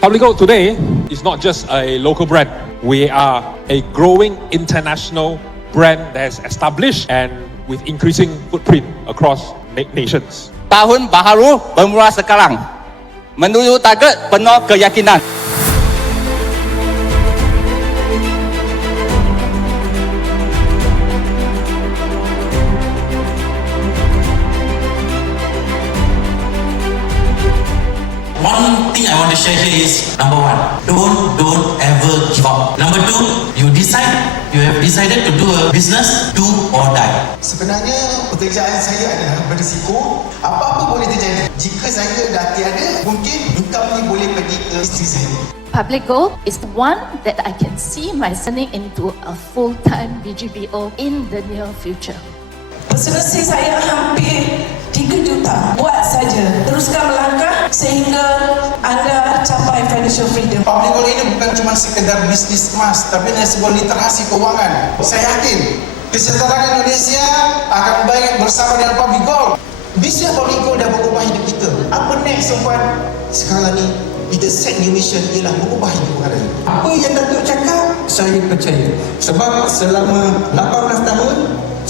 Publico today is not just a local brand. We are a growing international brand that has established and with increasing footprint across nations. Tahun baharu bermula sekarang. Menuju target penuh keyakinan. One thing I want to share here is, number one, don't ever give up. Number two, you have decided to do a business, do or die. Sebenarnya pekerjaan saya adalah berisiko. Apa-apa boleh terjadi. Jika saya dah tiada, mungkin income ni boleh pergi ke isteri saya. Publico is one that I can see myself turning into a full-time BGBO in the near future. Persenasi saya hampir 3 juta. Buat saja. Teruskan melangkah sehingga anda capai financial freedom. Publico ini bukan cuma sekedar bisnis emas, tapi ini sebuah literasi keuangan. Saya yakin kesejahteraan Indonesia akan baik bersama dengan Publico. Bisnes Publico dah mengubah hidup kita. Apa next Sobat? Sekarang ni kita set new mission ialah mengubah hidup orang lain. Apa yang Datuk cakap, saya percaya. Sebab selama 18 tahun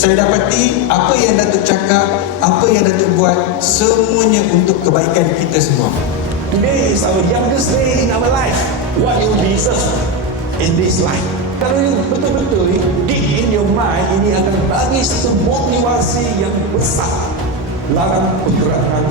saya dapati apa yang Datuk cakap, apa yang Datuk buat, semuanya untuk kebaikan kita semua. Today is our youngest day in our life. What you deserve in this life. Kalau you betul-betul dig in your mind, ini akan bagi satu motivasi yang besar dalam pergerakan.